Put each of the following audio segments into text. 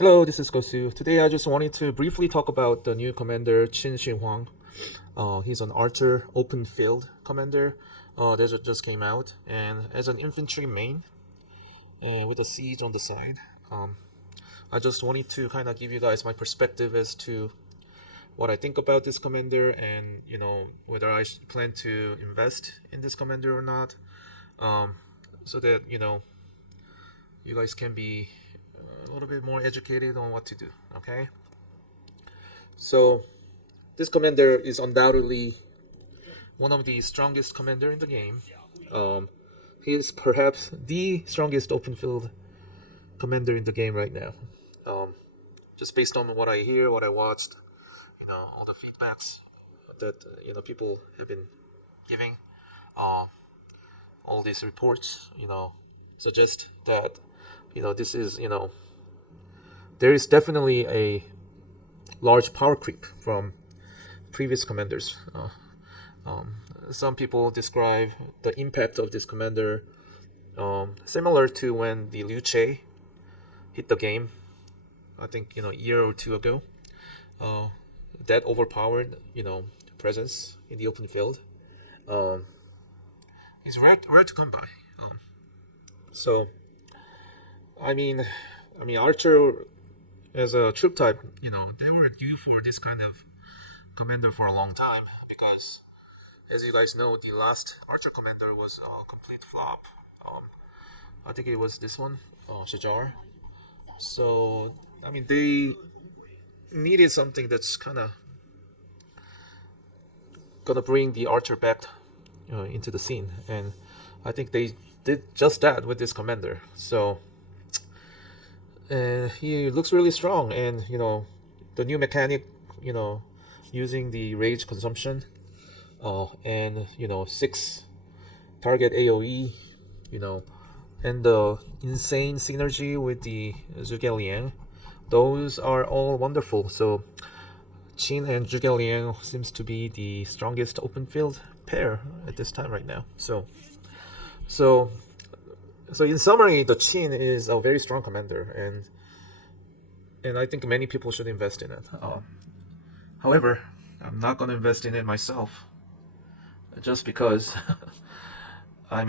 Hello, this is Gosu. Today I just wanted to briefly talk about the new commander Qin Shi Huang. He's an archer open field commander that just came out, and as an infantry main with a siege on the side. I just wanted to kind of give you guys my perspective as to what I think about this commander, and whether I plan to invest in this commander or not, so that you guys can be a little bit more educated on what to do. Okay, so this commander is undoubtedly one of the strongest commander in the game. He is perhaps the strongest open field commander in the game right now. Just based on what I hear, what I watched, all the feedbacks that people have been giving, all these reports, suggest that this is there is definitely a large power creep from previous commanders. Some people describe the impact of this commander similar to when the Liu Che hit the game, I think a year or two ago. That overpowered presence in the open field is rare to come by. So I mean Archer as a troop type, they were due for this kind of commander for a long time, because as you guys know, the last Archer commander was a complete flop. I think it was this one, Shajar. So they needed something that's kind of gonna bring the Archer back into the scene, and I think they did just that with this commander. So he looks really strong, and the new mechanic, using the rage consumption, and 6 target AOE, and the insane synergy with the Zhuge Liang, those are all wonderful. So Qin and Zhuge Liang seems to be the strongest open field pair at this time right now. So in summary, the Qin is a very strong commander, and I think many people should invest in it. However, I'm not going to invest in it myself, just because I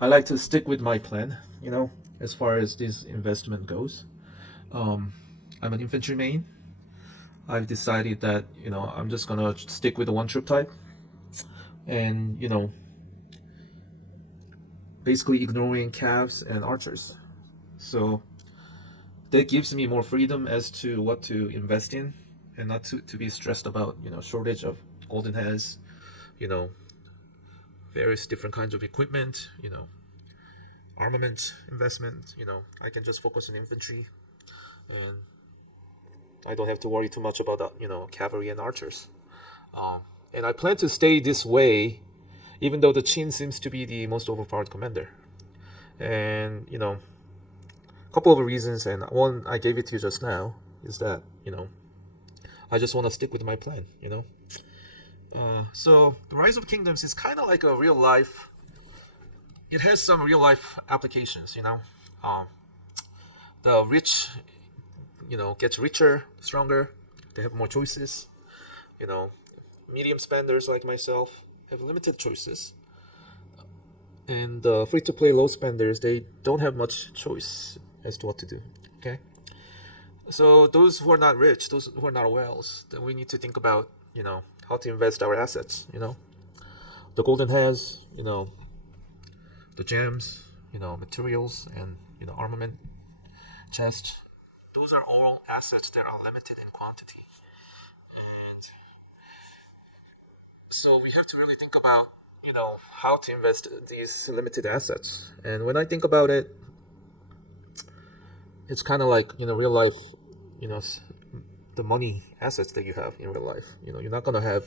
like to stick with my plan, as far as this investment goes. I'm an infantry main. I've decided that I'm just gonna stick with the one troop type, and basically ignoring calves and archers. So that gives me more freedom as to what to invest in, and not to be stressed about shortage of golden heads, various different kinds of equipment, armament investment. I can just focus on infantry, and I don't have to worry too much about cavalry and archers. And I plan to stay this way, even though the Qin seems to be the most overpowered commander. And a couple of reasons, and one I gave it to you just now, is that I just want to stick with my plan. So the Rise of Kingdoms is kind of like a real life. It has some real life applications. The rich gets richer, stronger. They have more choices. Medium spenders like myself have limited choices, and free-to-play low spenders, they don't have much choice as to what to do. Okay, so those who are not rich, those who are not whales, then we need to think about how to invest our assets. The golden hairs, the gems, materials, and armament chest. Those are all assets that are limited in quantity, and so we have to really think about how to invest these limited assets. And when I think about it, it's kind of like real life, the money assets that you have in real life. You're not gonna have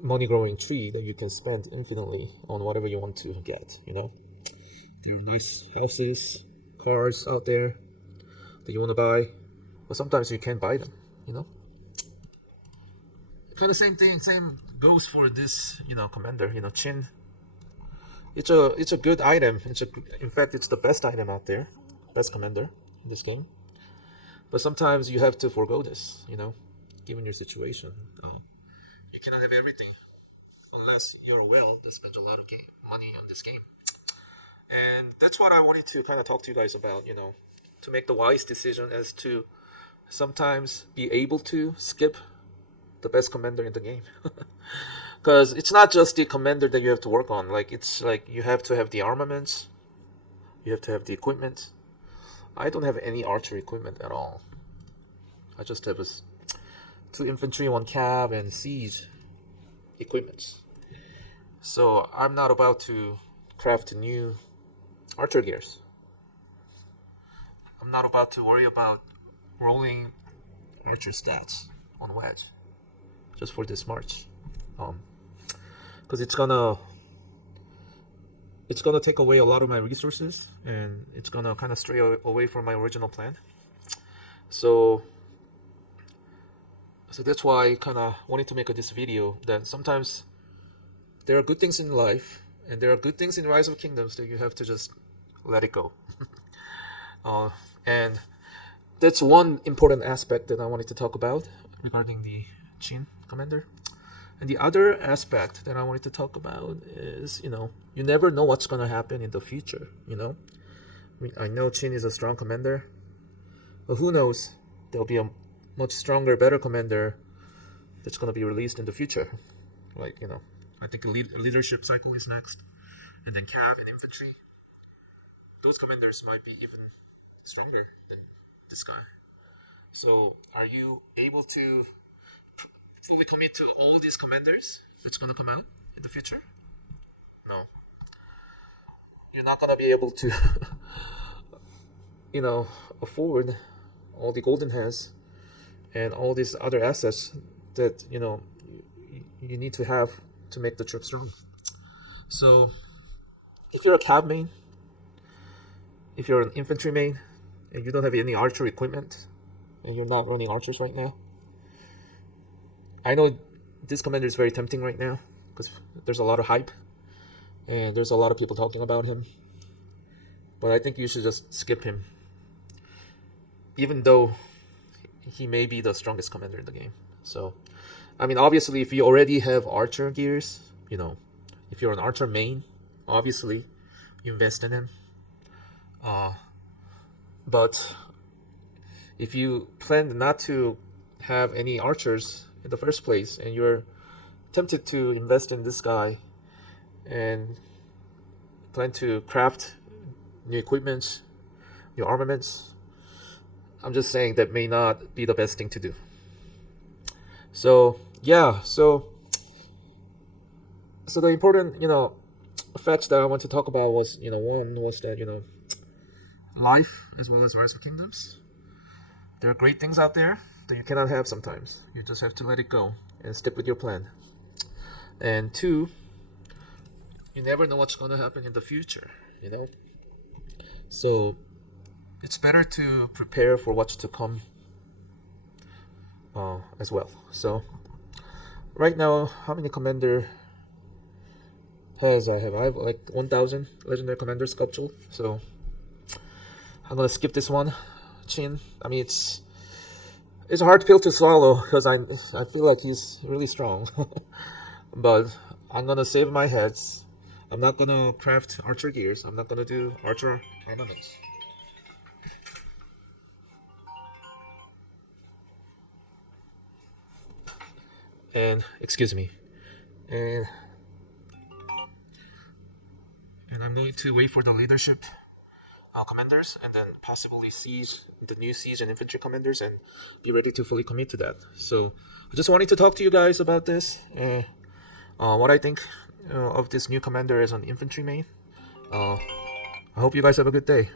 money growing tree that you can spend infinitely on whatever you want to get. There are nice houses, cars out there that you want to buy, but sometimes you can't buy them. Kind of same goes for this commander. Qin. It's a good item. In fact, it's the best item out there. best commander in this game. But sometimes you have to forego this, given your situation. You cannot have everything unless you're a whale that spends a lot of money on this game. And that's what I wanted to kind of talk to you guys about, to make the wise decision as to sometimes be able to skip the best commander in the game. Because it's not just the commander that you have to work on. Like, it's like you have to have the armaments, you have to have the equipment. I don't have any archery equipment at all. I just have 2 infantry, 1 cav, and siege equipments. So I'm not about to craft new archer gears. I'm not about to worry about rolling archer stats on wedge just for this march, because it's gonna take away a lot of my resources, and it's gonna kind of stray away from my original plan. So that's why I kind of wanted to make this video, that sometimes there are good things in life and there are good things in Rise of Kingdoms that you have to just let it go. And that's one important aspect that I wanted to talk about regarding the QIN commander. And the other aspect that I wanted to talk about is, you never know what's going to happen in the future, I know QIN is a strong commander, but who knows, there'll be a much stronger, better commander that's going to be released in the future. Like, I think a leadership cycle is next, and then cav and infantry. Those commanders might be even stronger than this guy. So are you able to fully commit to all these commanders that's going to come out in the future? No. You're not going to be able to afford all the golden hands and all these other assets that you need to have to make the trip strong. So if you're a cav main, if you're an infantry main, and you don't have any archer equipment, and you're not running archers right now, I know this commander is very tempting right now because there's a lot of hype and there's a lot of people talking about him, but I think you should just skip him, even though he may be the strongest commander in the game. So obviously, if you already have archer gears, if you're an archer main, obviously you invest in him. But if you plan not to have any archers in the first place, and you're tempted to invest in this guy and plan to craft new equipment, new armaments, I'm just saying that may not be the best thing to do. So yeah, so the important facts that I want to talk about was, one was that life as well as Rise of Kingdoms, there are great things out there that you cannot have sometimes. You just have to let it go and stick with your plan. And 2, you never know what's going to happen in the future, So it's better to prepare for what's to come as well. So right now, how many commander I have like 1,000 legendary commander sculpture. So I'm gonna skip this one. QIN. It's a hard pill to swallow because I feel like he's really strong. But I'm gonna save my heads. I'm not gonna craft archer gears. I'm not gonna do archer armaments. And excuse me. And I'm going to wait for the leadership commanders, and then possibly siege the new siege and infantry commanders, and be ready to fully commit to that. So I just wanted to talk to you guys about this, what I think of this new commander as an infantry main. I hope you guys have a good day.